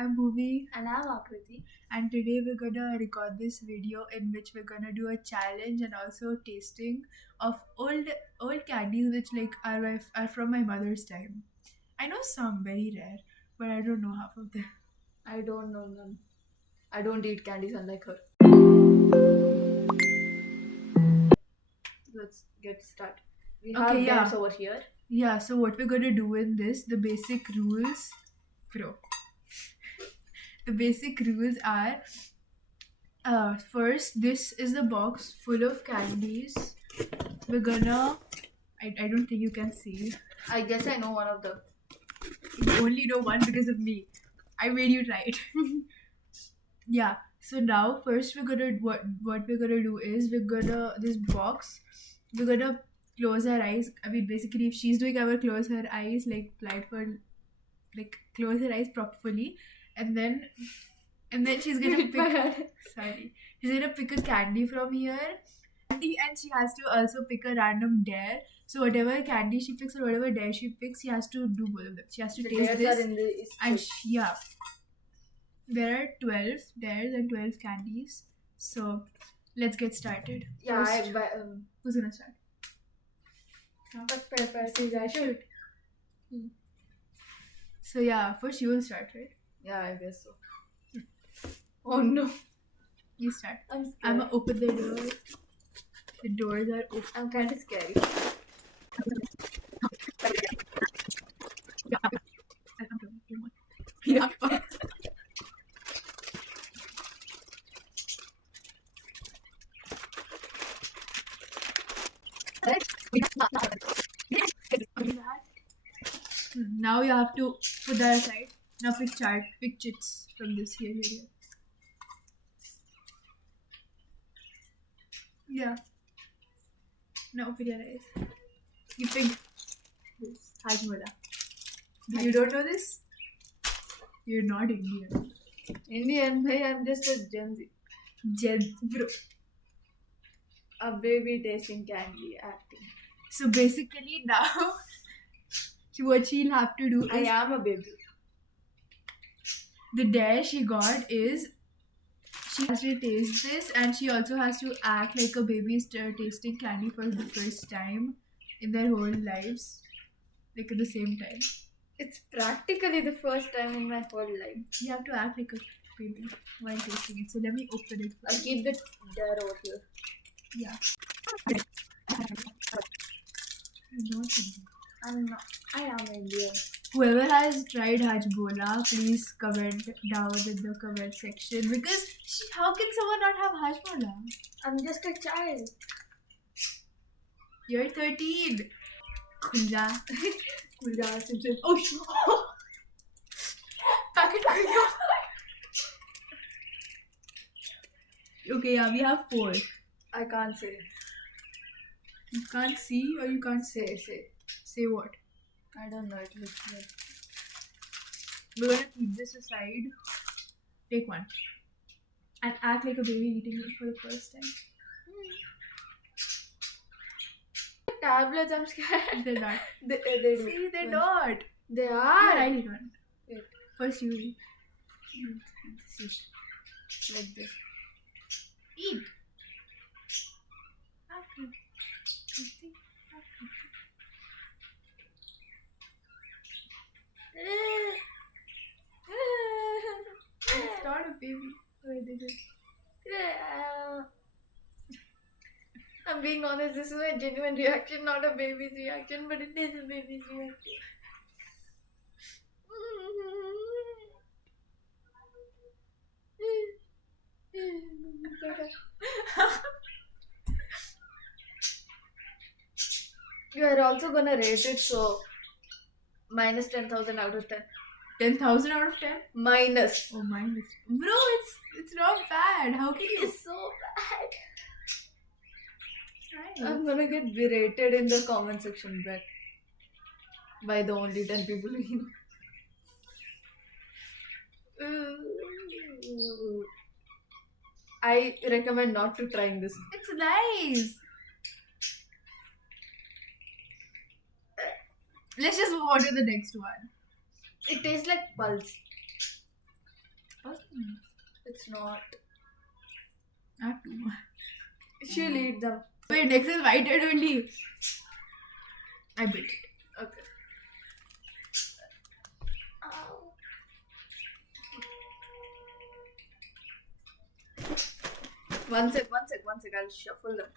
I'm Bhuvi, And I'm Akriti. and today we're gonna record this video in which we're gonna do a challenge and also tasting of old candies which are from my mother's time. I know some very rare, but I don't know half of them. I don't know none. I don't eat candies unlike her. Let's get started. We have Okay, yeah. games over here. Yeah, so what we're gonna do in this, the basic rules, bro. The basic rules are first, this is the box full of candies. We're gonna. I don't think you can see. I guess I know one of them. You only know one because of me. I made you try it. Yeah. So now, first we're gonna what we're gonna do is this box. We're gonna close our eyes. I mean, basically, if she's doing, I will close her eyes, like plied for, like close her eyes properly, and then she's gonna Hit my pick. head. Sorry, she's gonna pick a candy from here. Candy, and she has to also pick a random dare. So whatever candy she picks or whatever dare she picks, she has to do both of them. She has to The taste dares this. are in the And yeah, there are 12 dares and 12 candies. So let's get started. yeah. First, who's gonna start? Shoot. So yeah, first you will start, right? Yeah, I guess so. Oh no, You start. I'm scared. I'm gonna open the door. The doors are open. I'm kind of scary. Yeah. Now you have to put that aside. Now pick chits from this here. Yeah. Now open your eyes. You pick this Hajmola. You don't know this? You're not Indian. Indian, hey, I'm just a Gen Z. Jeds, bro. A baby tasting candy acting. So basically now what she'll have to do I is am a baby. the dare she got is she has to taste this, and she also has to act like a baby tasting candy for the first time in their whole lives, like at the same time. It's practically the first time in my whole life. You have to act like a baby while tasting it. So let me open it. I'll keep the dare over here. Yeah. You're not Indian. I'm not. I am Indian. Whoever has tried Hajmola, please comment down in the comment section, because how can someone not have Hajmola? I'm just a child. You're 13. Khulja. Khulja. Oh shit. Packet khulja. Okay, yeah, we have 4. I can't say. You can't see or you can't say. Say what? I don't know. It looks like. We're gonna keep this aside. Take one. And act like a baby eating it for the first time. Tablets, I'm scared. They're not. They See, they're not. They Yeah, are. I need one. Wait. First you eat. See. Like this. Eat. It's not a baby. Wait, did it? I'm being honest, this is my genuine reaction, not a baby's reaction, but it is a baby's reaction. You are also gonna rate it, so minus 10,000 out of 10. 10,000 out of 10? Minus. Oh, minus. Bro, it's not bad. How can you? It's so bad. Try it. I'm gonna get berated in the comment section, Brett. By the only 10 people we know. I recommend not to trying this. It's nice. Let's just move on to the next one. It tastes like pulse. It's not. I have two more. She'll eat them. Wait, next is whited only. I bit it. Okay. Ow. One sec. I'll shuffle them.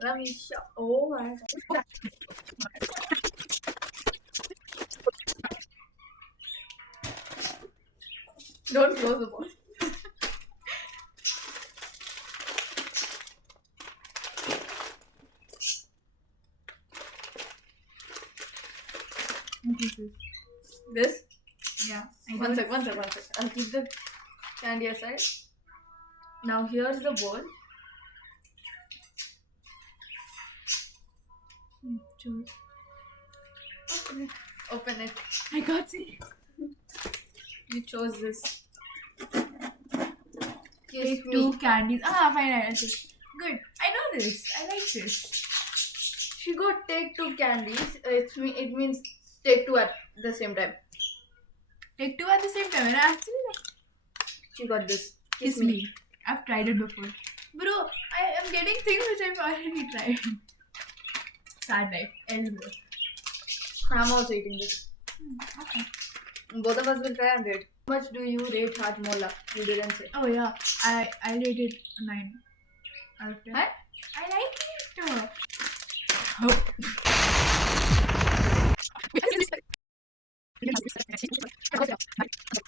Let me shuffle. Oh my god. Don't close the box. This? Yeah. One sec. I'll keep the candy aside. Now here's the bowl. Open it. I can't see. You chose this. Take two candies. Ah, fine. I see. Good. I know this. I like this. She got take two candies. It means take two at the same time. Take two at the same time. And I actually like. She got this. Kiss me. I've tried it before. Bro, I am getting things which I've already tried. Sad life. Elbow. I'm also eating this. Okay. Both of us will try and rate. How much do you rate Hajmola? You didn't say. Oh yeah. I rated 9 out of 10. Huh? I like it. Oh.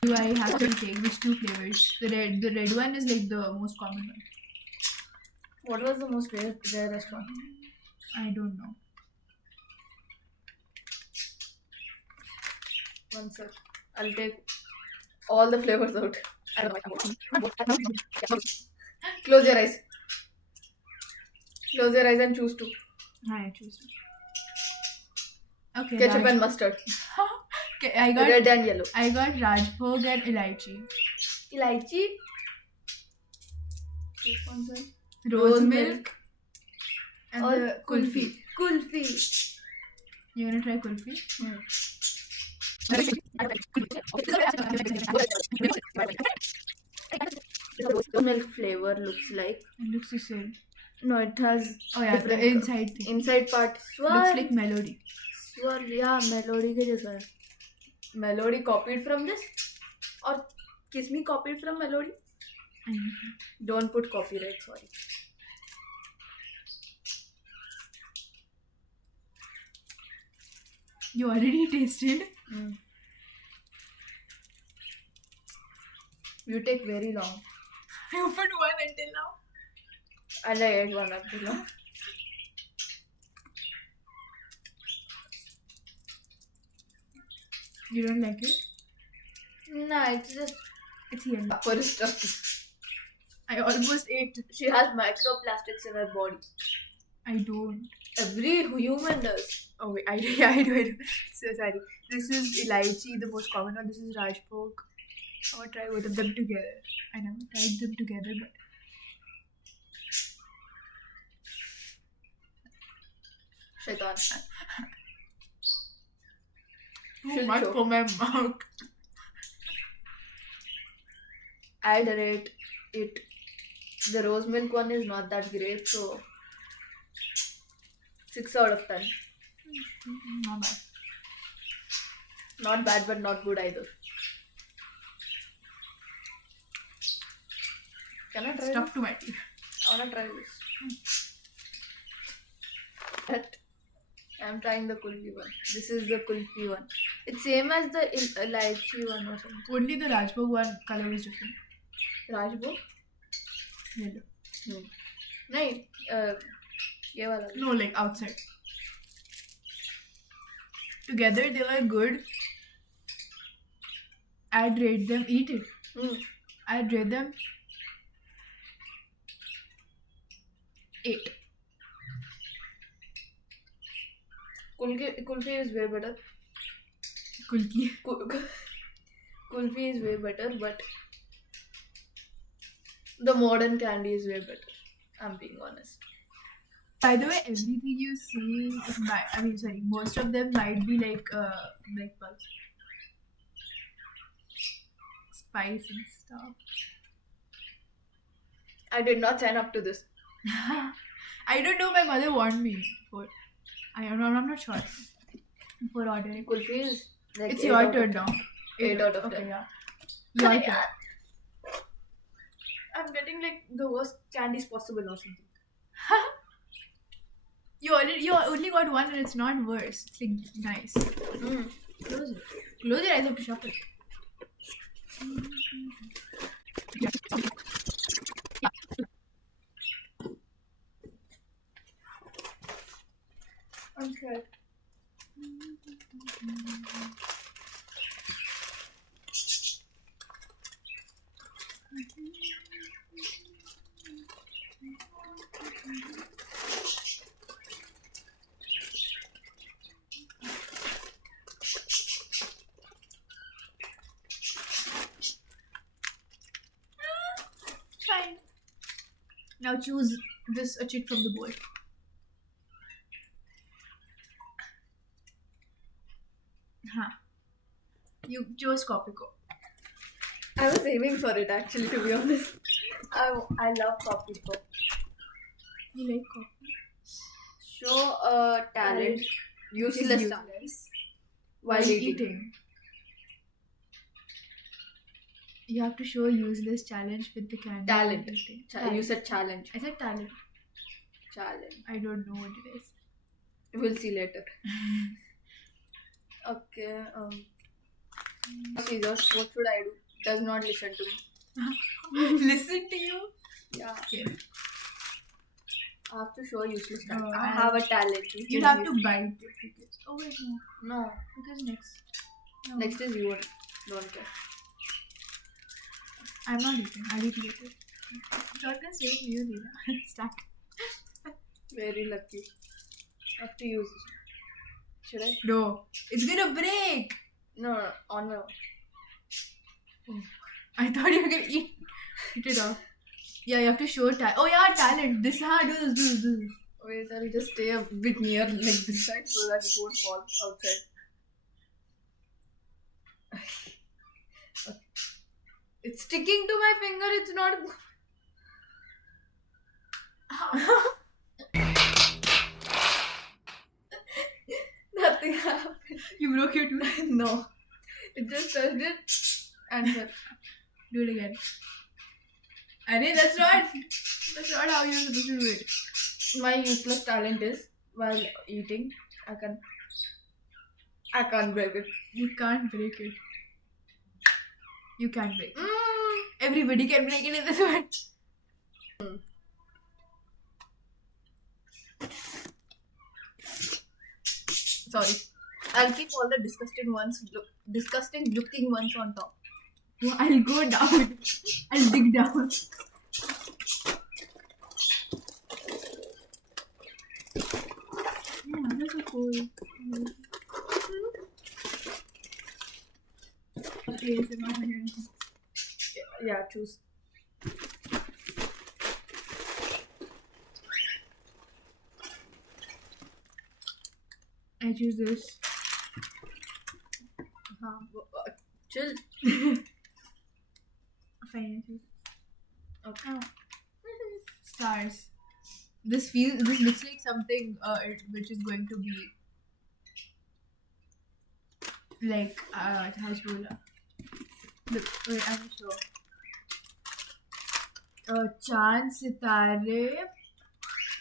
Do I have to take which two flavors? The red one is like the most common one. What was the most rarest one? I don't know. One sec. I'll take all the flavors out. I don't know. Close your eyes. Close your eyes and choose two. I choose. Okay. Ketchup and mustard. Okay, I got red and yellow. I got Rajbhog and Elaichi. Elaichi. Which one's that? Rose milk. And Or the kulfi. Kulfi. You gonna try kulfi? Rose milk flavor looks like. It looks the same. No, it has. Oh yeah, the different inside thing. Inside part. Looks like melody. Swirl, yeah, melody के जैसा है. Melody copied from this, or Kiss Me copied from Melody. Don't put copyright. Sorry. You already tasted? You take very long. I opened one until now. And I ate one until now. You don't like it? Nah, it's just It's yellow. upper stuff. I almost ate it. She has microplastics in her body. I don't. Every human does. Oh wait, I do. So sorry. This is Elaichi, the most common one. This is Rajbhog. I want to try both of them together. I never tried them together, but Shaitan. too much for my mouth. I'd rate it. The rose milk one is not that great, so 6 out of 10. Not bad. Not bad, but not good either. Can I try Stuck this? to my teeth. I wanna try this. But I'm trying the kulfi one. This is the kulfi one. It's same as the lychee one or something. Only the Rajbhog one color is different. Rajbhog? Yellow. नहीं ये वाला. No, like outside. Together they were good. I'd rate them. Eat it. I'd rate them 8. Kulfi is way better. Kulki. Kulfi is way better, but the modern candy is way better. I'm being honest. By the way, everything you see, most of them might be like pulse. spice and stuff. I did not sign up to this. I don't know. My mother warned me for. I'm not sure. For ordering. Kulfi is like It's 8 your out of turn 10. now. 8 out of Okay, 10. yeah. Your Your turn. I'm getting like the worst candies possible or something. You only got one and it's not worse. It's like nice. Close it. Close your eyes, have to shuffle. Okay. Fine. Now choose a chit from the bowl. Huh. You chose Copico. I was aiming for it actually, to be honest. I love coffee. You like coffee? Show a talent, useless talent, while eating. You have to show a useless challenge with the candy. Talent. while eating. You said challenge. I said talent. Challenge. I don't know what it is. We'll see later. Okay. Scissors. What should I do? Does not listen to me. Listen to you. Yeah. Okay. I have to show useless talent. Oh, I have a talent. You have to bite it. Oh wait, no. No. Because next. No. Next is you. Don't care. I'm not eating. I'll eat later. Shotgun save you, Leela. Stack. Very lucky. I have to use this. Should I? No. It's gonna break. No, on my own. I thought you were gonna eat it off. Yeah, you have to show talent. Oh yeah, talent. This, do this. Wait, I'll just stay a bit near like this side so that it won't fall outside. Okay. It's sticking to my finger, it's not. Nothing happened. You broke your tooth. No. It just touched it and fell. Do it again. Arey, that's not how you're supposed to do it. My useless talent is while eating, I can't break it. You can't break it. You can't break it. Everybody can break it in this one. Sorry. I'll keep all the disgusting looking ones on top. Well, I'll go down. I'll dig down. Yeah, that's so cool. Okay, so now I'm here. Yeah, choose. I choose this. Chill. Fine, I choose. Okay. Oh. Stars. This looks like something which is going to be like Hajbola. Look, wait, I'm sure. चांद सितारे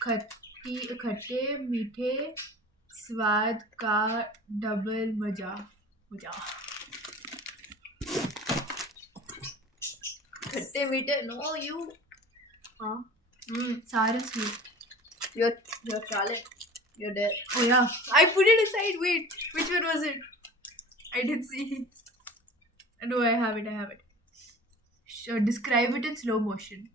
खट्टे मीठे स्वाद का double मजा खट्टे मीठे. No, you. Sour and sweet. Your talent. You're there. Oh yeah, I put it aside. Wait, which one was it? I didn't see. No, I have it. Sure, describe it in slow motion.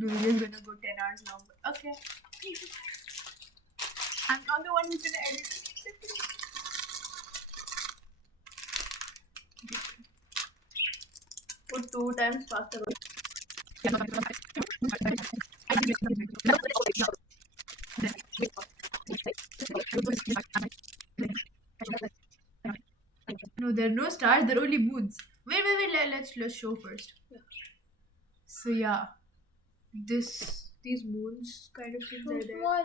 The video is gonna go 10 hours long. But okay. I'm not the one who's gonna edit. Put 2 times faster. there are no stars. There are only moons. Wait. Let's show first. Yeah. So yeah, these moons kind of things So are there. small,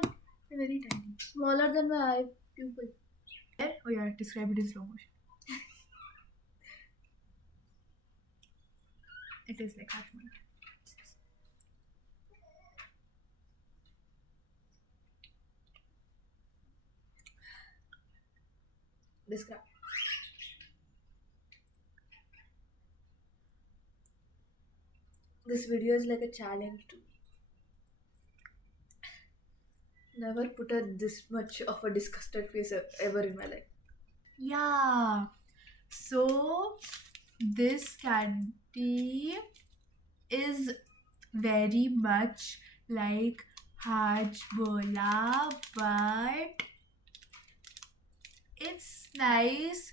They're very tiny. smaller than my eye pupil. Oh yeah, describe it in slow motion. It is like half moon. Describe. This video is like a challenge to me. Never put this much of a disgusted face ever in my life. Yeah. So this candy is very much like Hajmola, but it's nice.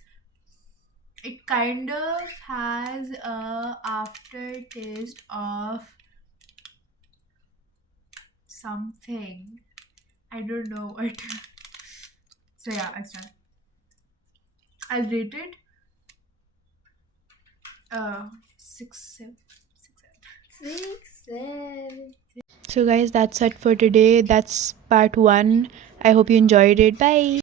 It kind of has a aftertaste of something. I don't know what. So yeah, it's done. I'll rate it 6, 7, 6, 7. 6, 7. So guys, that's it for today. That's part 1. I hope you enjoyed it. Bye.